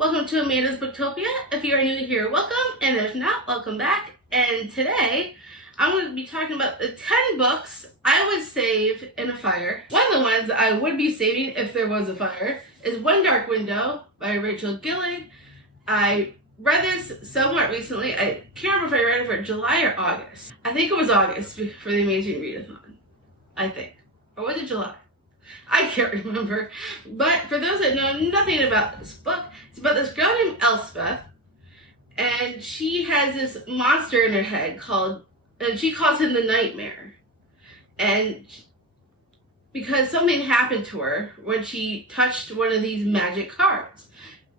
Welcome to Amanda's Booktopia. If you are new here, welcome, and if not, welcome back. And today, I'm going to be talking about the 10 books I would save in a fire. One of the ones I would be saving if there was a fire is One Dark Window by Rachel Gillig. I read this somewhat recently. I can't remember if I read it for July or August. I think it was August for the Amazing Readathon. I think. Or was it July? I can't remember. But for those that know nothing about this book, it's about this girl named Elspeth. And she has this monster in her head and she calls him the Nightmare. And because something happened to her when she touched one of these magic cards.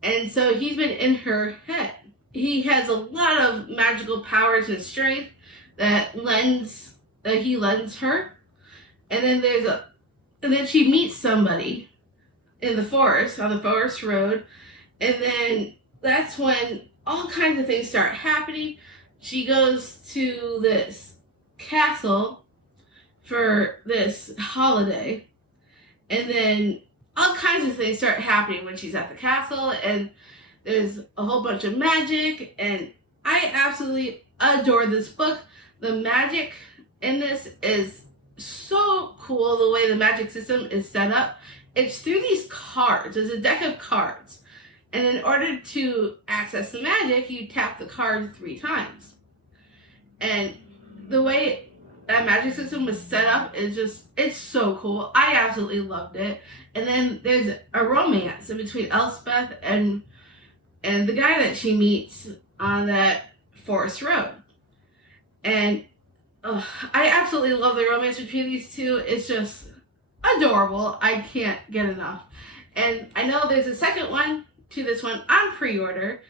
And so he's been in her head. He has a lot of magical powers and strength that he lends her. And then she meets somebody in the forest, on the forest road. And then that's when all kinds of things start happening. She goes to this castle for this holiday. And then all kinds of things start happening when she's at the castle. And there's a whole bunch of magic. And I absolutely adore this book. The magic in this is so cool, the way the magic system is set up. It's through these cards. There's a deck of cards. And in order to access the magic, you tap the card 3 times. And the way that magic system was set up is it's so cool. I absolutely loved it. And then there's a romance in between Elspeth and the guy that she meets on that forest road. And I absolutely love the romance between these two. It's just adorable. I can't get enough. And I know there's a second one to this one on pre-order.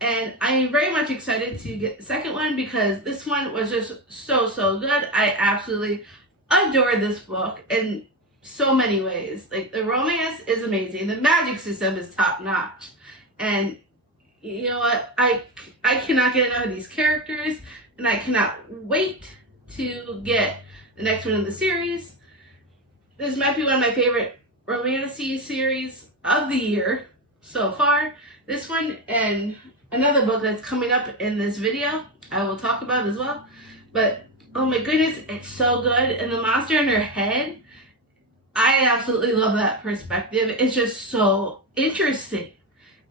And I'm very much excited to get the second one because this one was just so good. I absolutely adored this book in so many ways. Like, the romance is amazing. The magic system is top notch. And you know what? I cannot get enough of these characters. And I cannot wait to get the next one in the series. This might be one of my favorite romantasy series of the year so far. This one and another book that's coming up in this video I will talk about as well. But oh my goodness, it's so good. And the monster in her head, I absolutely love that perspective. It's just so interesting.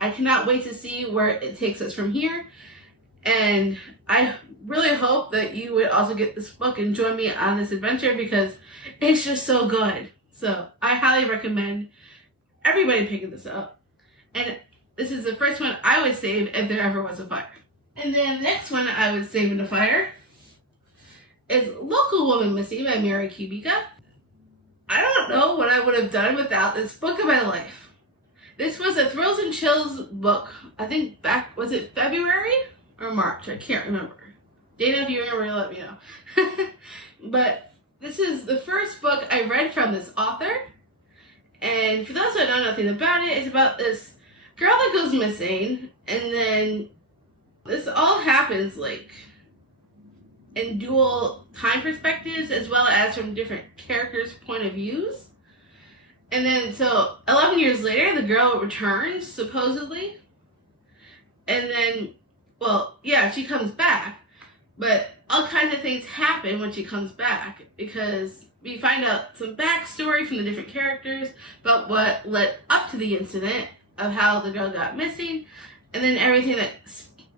I cannot wait to see where it takes us from here. And I really hope that you would also get this book and join me on this adventure because it's just so good. So I highly recommend everybody picking this up. And this is the first one I would save if there ever was a fire. And then the next one I would save in a fire is Local Woman Missing by Mary Kubica. I don't know what I would have done without this book in my life. This was a Thrills and Chills book. I think was it February or March? I can't remember. Dana, if you remember, let me know. But this is the first book I read from this author. And for those who know nothing about it, it's about this girl that goes missing. And then this all happens like in dual time perspectives as well as from different characters' point of views. And then so 11 years later, the girl returns, supposedly. And then, well, yeah, she comes back. But all kinds of things happen when she comes back because we find out some backstory from the different characters about what led up to the incident of how the girl got missing, and then everything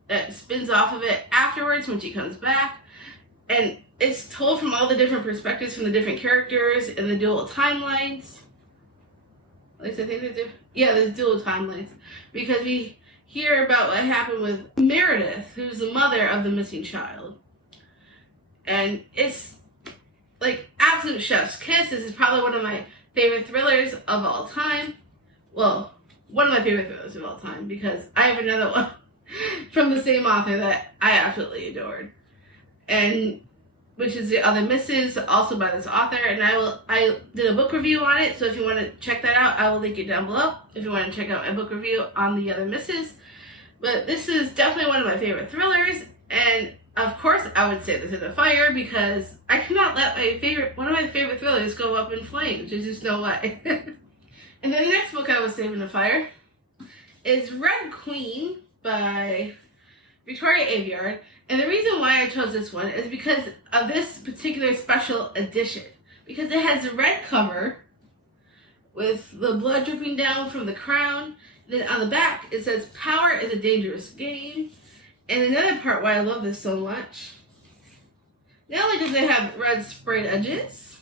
that spins off of it afterwards when she comes back. And it's told from all the different perspectives from the different characters and the dual timelines. At least I think there's dual timelines because we hear about what happened with Meredith, who's the mother of the missing child. And it's like absolute chef's kiss. This is probably one of my favorite thrillers of all time. Well, one of my favorite thrillers of all time because I have another one from the same author that I absolutely adored. And which is The Other Misses, also by this author. And I did a book review on it, so if you want to check that out, I will link it down below if you want to check out my book review on The Other Misses. But this is definitely one of my favorite thrillers, and of course I would say this in a fire because I cannot let one of my favorite thrillers go up in flames. There's just no way. And then the next book I would save in a fire is Red Queen by Victoria Aveyard. And the reason why I chose this one is because of this particular special edition. Because it has a red cover with the blood dripping down from the crown. Then on the back it says, "Power is a dangerous game." And another part why I love this so much, not only does it have red sprayed edges,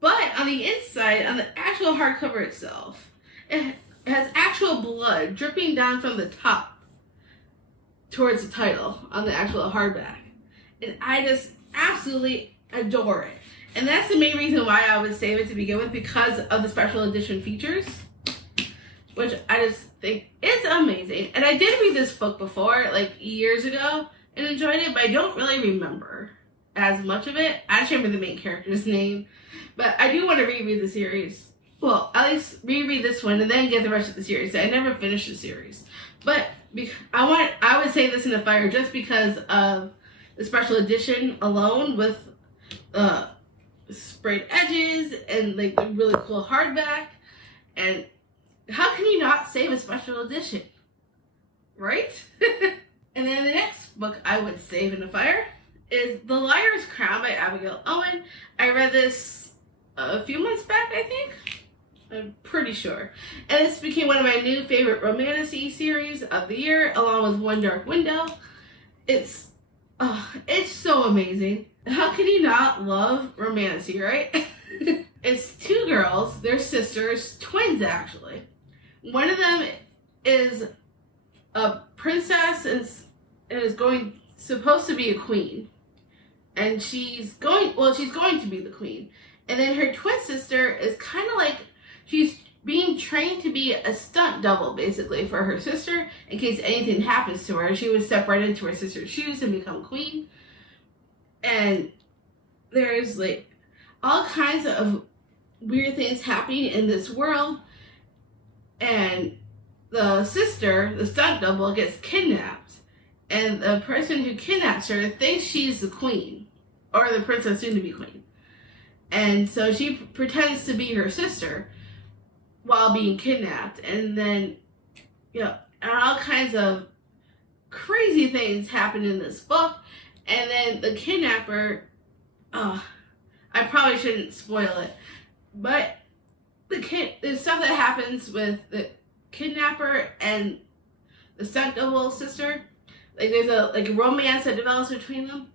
but on the inside, on the actual hardcover itself, it has actual blood dripping down from the top towards the title on the actual hardback. And I just absolutely adore it. And that's the main reason why I would save it to begin with, because of the special edition features, which I just think is amazing. And I did read this book before, like years ago, and enjoyed it, but I don't really remember as much of it. I just remember the main character's name, but I do want to reread the series. Well, at least reread this one and then get the rest of the series. I never finished the series, but I would say this in the fire just because of the special edition alone, with sprayed edges and like the really cool hardback. And how can you not save a special edition, right? And then the next book I would save in the fire is The Liar's Crown by Abigail Owen. I read this a few months back, I think. I'm pretty sure. And this became one of my new favorite romantasy series of the year, along with One Dark Window. It's so amazing. How can you not love romantasy, right? It's two girls, they're sisters, twins actually. One of them is a princess and is supposed to be a queen. And she's going to be the queen. And then her twin sister is kind of like, she's being trained to be a stunt double, basically, for her sister in case anything happens to her. She would step right into her sister's shoes and become queen. And there's like all kinds of weird things happening in this world. And the sister, the stunt double, gets kidnapped. And the person who kidnaps her thinks she's the queen, or the princess soon to be queen. And so she pretends to be her sister while being kidnapped. And then, all kinds of crazy things happen in this book. And then the kidnapper, I probably shouldn't spoil it, but the stuff that happens with the kidnapper and the stunt double sister, like there's a romance that develops between them.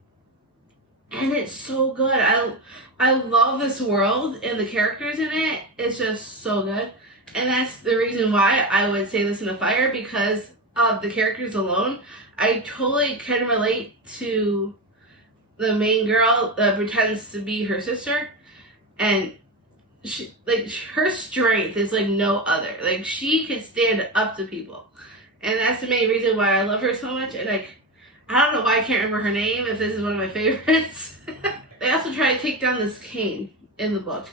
And it's so good. I love this world and the characters in it. It's just so good. And that's the reason why I would say this in the fire, because of the characters alone. I totally can relate to the main girl that pretends to be her sister. And she, like, her strength is like no other. Like, she can stand up to people. And that's the main reason why I love her so much. And I don't know why I can't remember her name, if this is one of my favorites. They also try to take down this cane in the book.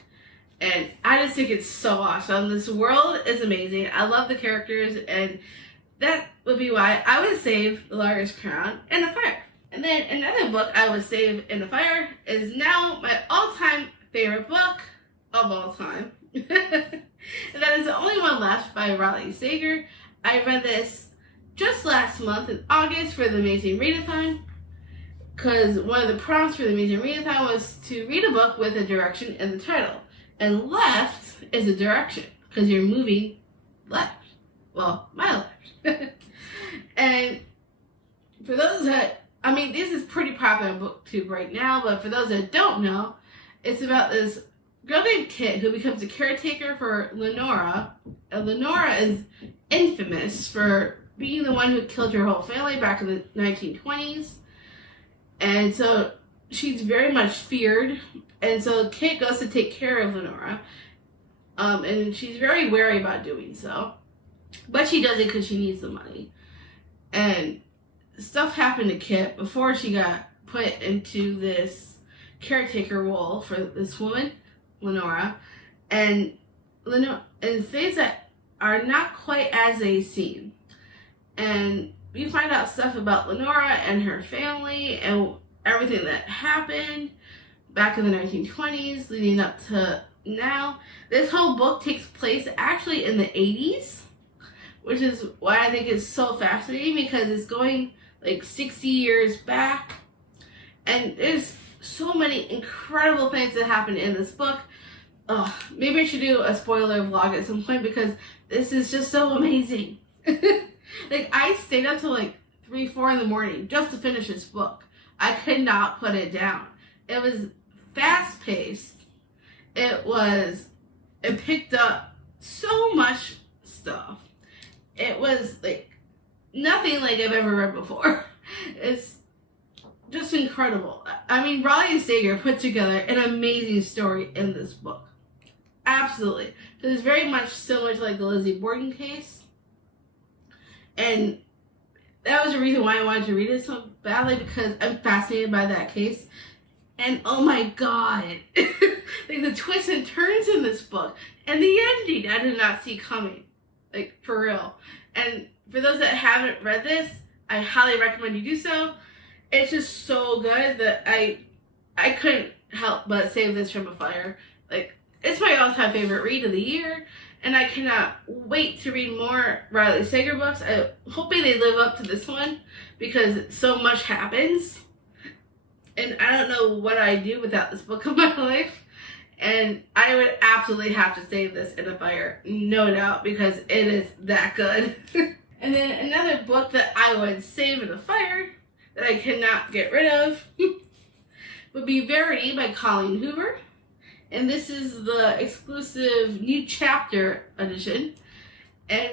And I just think it's so awesome. This world is amazing. I love the characters, and that would be why I would save The Liar's Crown in the fire. And then another book I would save in the fire is now my all-time favorite book of all time. And that is the only one left by Riley Sager. I read this just last month in August for the Amazing Readathon, because one of the prompts for the Amazing Readathon was to read a book with a direction in the title. And left is a direction, because you're moving left. Well, my left. And for those that, this is pretty popular on BookTube right now, but for those that don't know, it's about this girl named Kit who becomes a caretaker for Lenora. And Lenora is infamous for being the one who killed her whole family back in the 1920s. And so she's very much feared. And so Kit goes to take care of Lenora. And she's very wary about doing so. But she does it because she needs the money. And stuff happened to Kit before she got put into this caretaker role for this woman, Lenora. And things that are not quite as they seem. And we find out stuff about Lenora and her family and everything that happened back in the 1920s leading up to now. This whole book takes place actually in the 80s, which is why I think it's so fascinating, because it's going like 60 years back, and there's so many incredible things that happen in this book. Oh, maybe I should do a spoiler vlog at some point, because this is just so amazing. Like, I stayed up till like 3, 4 in the morning just to finish this book. I could not put it down. It was fast paced. It picked up so much stuff. It was like nothing like I've ever read before. It's just incredible. I mean, Raleigh and Sager put together an amazing story in this book. Absolutely. It's very much similar to like the Lizzie Borden case. And that was the reason why I wanted to read it so badly, because I'm fascinated by that case. And oh my god, like the twists and turns in this book, and the ending I did not see coming, like for real. And for those that haven't read this, I highly recommend you do so. It's just so good that I couldn't help but save this from a fire. Like, it's my all-time favorite read of the year, and I cannot wait to read more Riley Sager books. I'm hoping they live up to this one, because so much happens. And I don't know what I'd do without this book in my life. And I would absolutely have to save this in a fire, no doubt, because it is that good. And then another book that I would save in a fire that I cannot get rid of would be Verity by Colleen Hoover. And this is the exclusive new chapter edition. And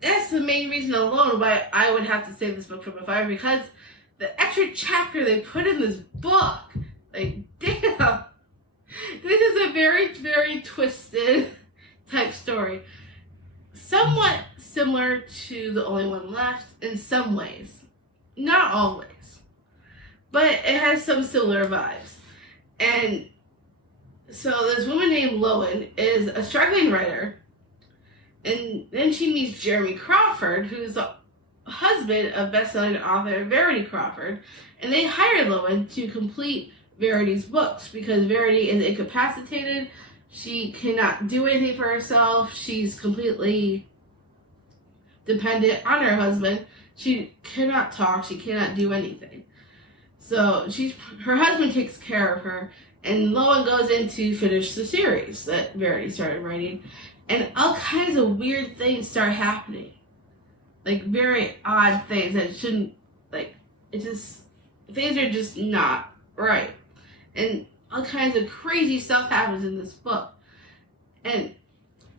that's the main reason alone why I would have to save this book from a fire, because the extra chapter they put in this book, like, damn. This is a very, very twisted type story. Somewhat similar to The Only One Left in some ways. Not always. But it has some similar vibes. And so this woman named Lowen is a struggling writer. And then she meets Jeremy Crawford, who's the husband of best-selling author Verity Crawford. And they hire Lowen to complete Verity's books, because Verity is incapacitated. She cannot do anything for herself. She's completely dependent on her husband. She cannot talk. She cannot do anything. So her husband takes care of her, and Lowen goes in to finish the series that Verity started writing, and all kinds of weird things start happening. Like, very odd things that shouldn't, like, things are just not right. And all kinds of crazy stuff happens in this book. And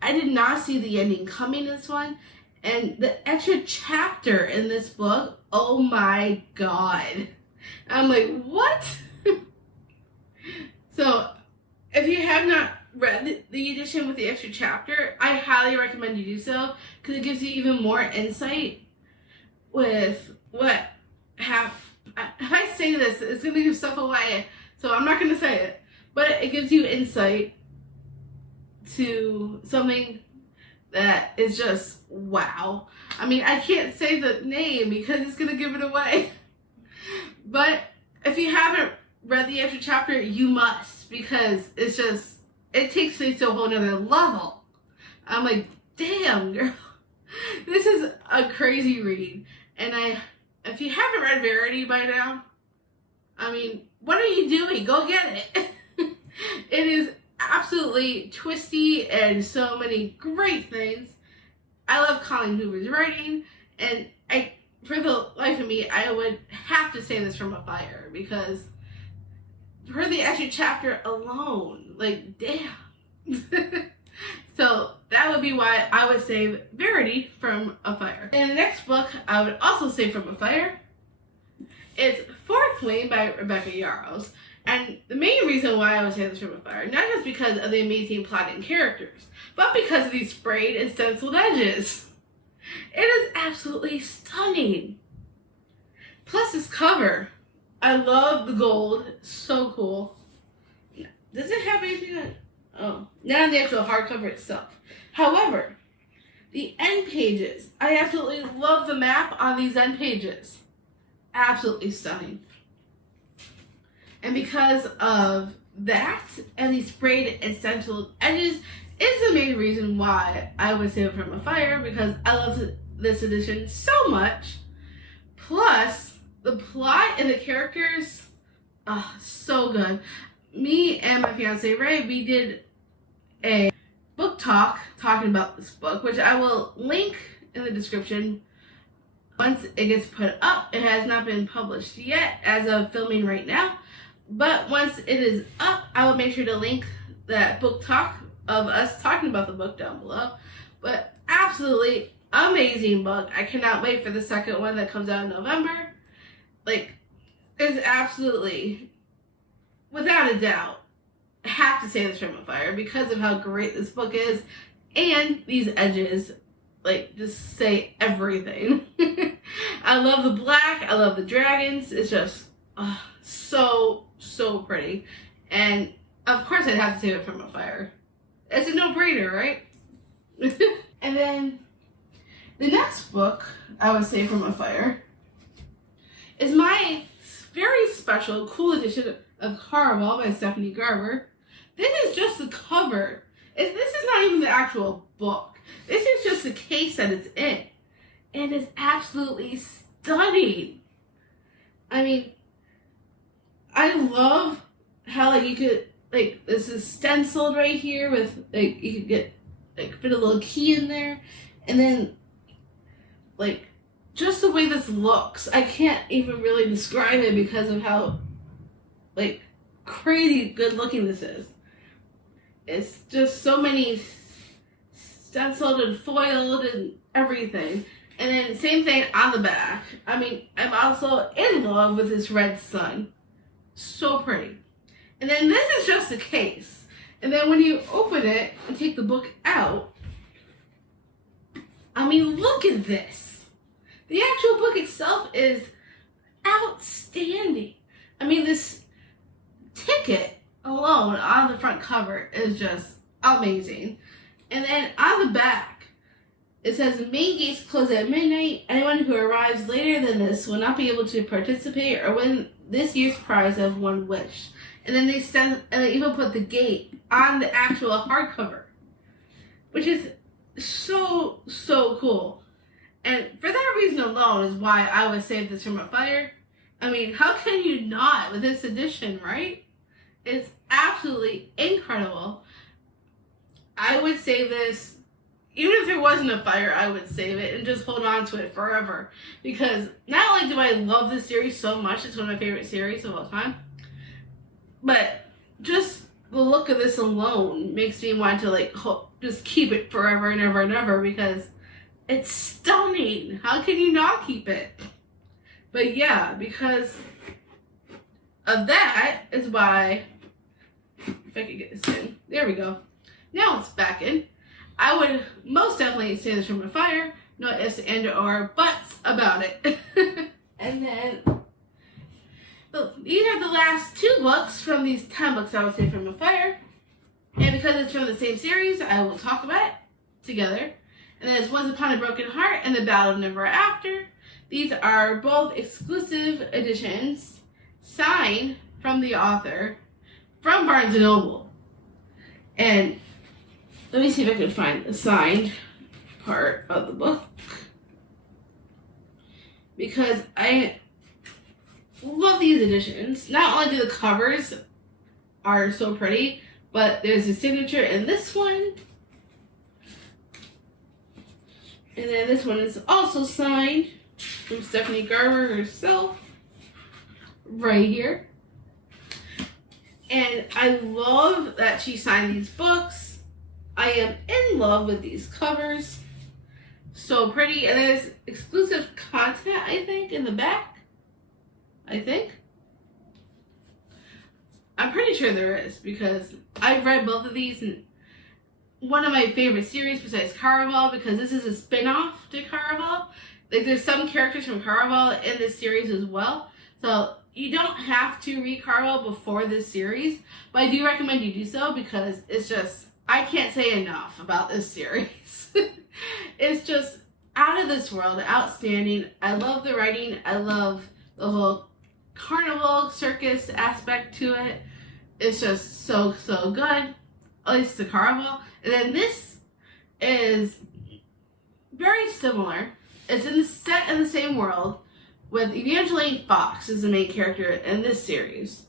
I did not see the ending coming in this one. And the extra chapter in this book, oh my god. I'm like, what? So, if you have not read the edition with the extra chapter, I highly recommend you do so, because it gives you even more insight with what happened. If I say this, it's going to give stuff away, so I'm not going to say it. But it gives you insight to something that is just wow. I mean, I can't say the name because it's going to give it away. But if you haven't read the extra chapter, you must, because it takes things to a whole nother level. I'm like, damn, girl. This is a crazy read. And if you haven't read Verity by now, I mean, what are you doing? Go get it. It is absolutely twisty and so many great things. I love Colleen Hoover's writing, and for the life of me, I would have to say this from a fire, because for the extra chapter alone, like, damn. So that would be why I would save Verity from a fire. And the next book I would also save from a fire is Fourth Wing by Rebecca Yaros. And the main reason why I would save this from a fire, not just because of the amazing plot and characters, but because of these sprayed and stenciled edges. It is absolutely stunning. Plus this cover. I love the gold. So cool. Does it have anything on? Oh, not on the actual hardcover itself. However, the end pages. I absolutely love the map on these end pages. Absolutely stunning. And because of that and these sprayed and stenciled edges is the main reason why I would save it from a fire, because I love this edition so much. Plus, the plot and the characters, so good. Me and my fiance Ray, we did a book talk talking about this book, which I will link in the description. Once it gets put up, it has not been published yet as of filming right now, but once it is up, I will make sure to link that book talk of us talking about the book down below. But absolutely amazing book. I cannot wait for the second one that comes out in November. Like, it's absolutely, without a doubt, I have to say this from a fire because of how great this book is, and these edges, like, just say everything. I love the black, I love the dragons, it's just so pretty. And of course I'd have to say it from a fire. It's a no-brainer, right? And then the next book I would say from a fire is my very special, cool edition of Caraval by Stephanie Garber. This is just the cover. This is not even the actual book. This is just the case that it's in. And it's absolutely stunning. I mean, I love how, like, you could, like, this is stenciled right here with, like, you could get, like, fit a little key in there. And then, like, just the way this looks, I can't even really describe it because of how, like, crazy good looking this is. It's just so many stenciled and foiled and everything. And then same thing on the back. I mean, I'm also in love with this red sun. So pretty. And then this is just the case. And then when you open it and take the book out, I mean, look at this. The actual book itself is outstanding. I mean, this ticket alone on the front cover is just amazing. And then on the back, it says the main gates close at midnight. Anyone who arrives later than this will not be able to participate or win this year's prize of one wish. And then they even put the gate on the actual hardcover, which is so cool. And for that reason alone is why I would save this from a fire. I mean, how can you not with this edition, right? It's absolutely incredible. I would save this, even if there wasn't a fire, I would save it and just hold on to it forever. Because not only do I love this series so much, it's one of my favorite series of all time, but just the look of this alone makes me want to, like, just keep it forever and ever and ever because it's stunning. How can you not keep it? But yeah, because of that is why, if I could get this in, there we go. Now it's back in. I would most definitely say this from a fire. No ifs and or buts about it. And then, these are the last 2 books from these 10 books I would say from a fire. And because it's from the same series, I will talk about it together. And then it's Once Upon a Broken Heart and The Battle of Never After. These are both exclusive editions signed from the author from Barnes & Noble. And let me see if I can find the signed part of the book, because I love these editions. Not only do the covers are so pretty, but there's a signature in this one. And then this one is also signed from Stephanie Garber herself, right here. And I love that she signed these books. I am in love with these covers. So pretty. And there's exclusive content, I think, in the back. I think. I'm pretty sure there is, because I've read both of these, and one of my favorite series besides Caraval, because this is a spin-off to Caraval. Like, there's some characters from Caraval in this series as well. So you don't have to read Caraval before this series, but I do recommend you do so, because it's just, I can't say enough about this series. It's just out of this world, outstanding. I love the writing. I love the whole carnival circus aspect to it. It's just so good. At least to Caraval. And then this is very similar, It's set in the same world with Evangeline Fox as the main character in this series.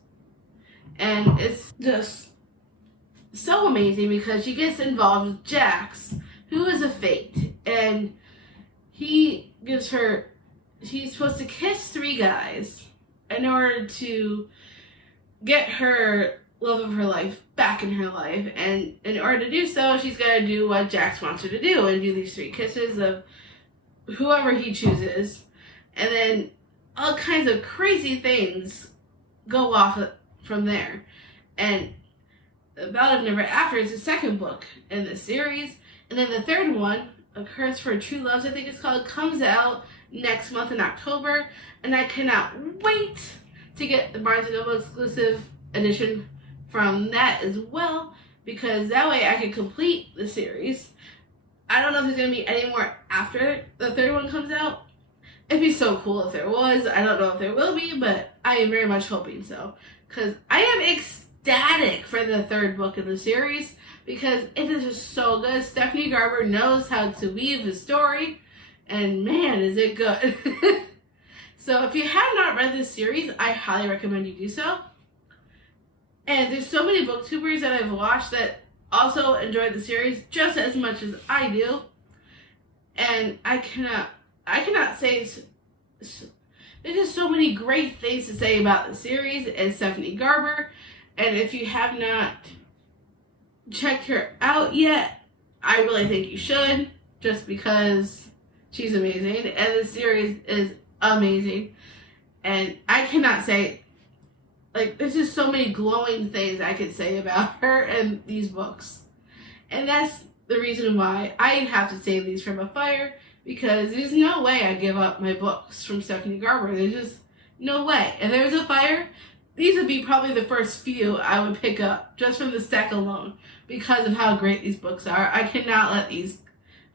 And it's just so amazing because she gets involved with Jax, who is a fate. And he gives her, she's supposed to kiss 3 guys in order to get her love of her life back in her life. And in order to do so, she's got to do what Jax wants her to do and do these 3 kisses of whoever he chooses. And then all kinds of crazy things go off from there. And The Ballad of Never After is the second book in the series. And then the third one, A Curse for True Loves, I think it's called, comes out next month in October. And I cannot wait to get the Barnes & Noble exclusive edition from that as well, because that way I can complete the series. I don't know if there's going to be any more after the third one comes out. It'd be so cool if there was. I don't know if there will be, but I am very much hoping so. Because I am ecstatic for the third book in the series, because it is just so good. Stephanie Garber knows how to weave the story, and man, is it good. So if you have not read this series, I highly recommend you do so. And there's so many booktubers that I've watched that also enjoyed the series just as much as I do. And I cannot say, there's just so many great things to say about the series and Stephanie Garber. And if you have not checked her out yet, I really think you should, just because she's amazing. And the series is amazing. And I cannot say, like, there's just so many glowing things I could say about her and these books. And that's the reason why I have to save these from a fire, because there's no way I give up my books from Stephanie Garber. There's just no way. If there was a fire, these would be probably the first few I would pick up, just from the stack alone, because of how great these books are. I cannot let these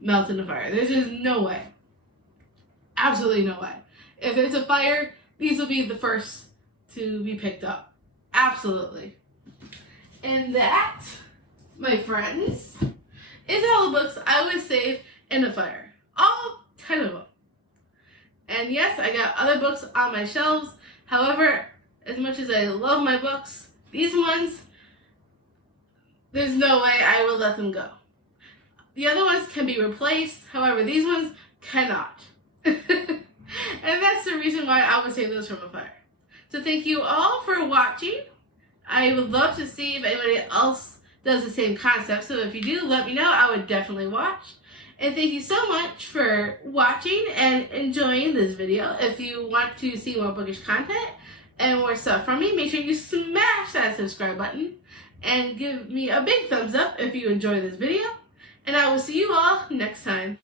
melt in the fire. There's just no way. Absolutely no way. If there's a fire, these will be the first to be picked up. Absolutely. And that, my friends, is all the books I would save in a fire. All 10 of them. And yes, I got other books on my shelves. However, as much as I love my books, these ones, there's no way I will let them go. The other ones can be replaced. However, these ones cannot. And that's the reason why I would save those from a fire. So thank you all for watching. I would love to see if anybody else does the same concept. So if you do, let me know. I would definitely watch. And thank you so much for watching and enjoying this video. If you want to see more bookish content and more stuff from me, make sure you smash that subscribe button and give me a big thumbs up if you enjoy this video. And I will see you all next time.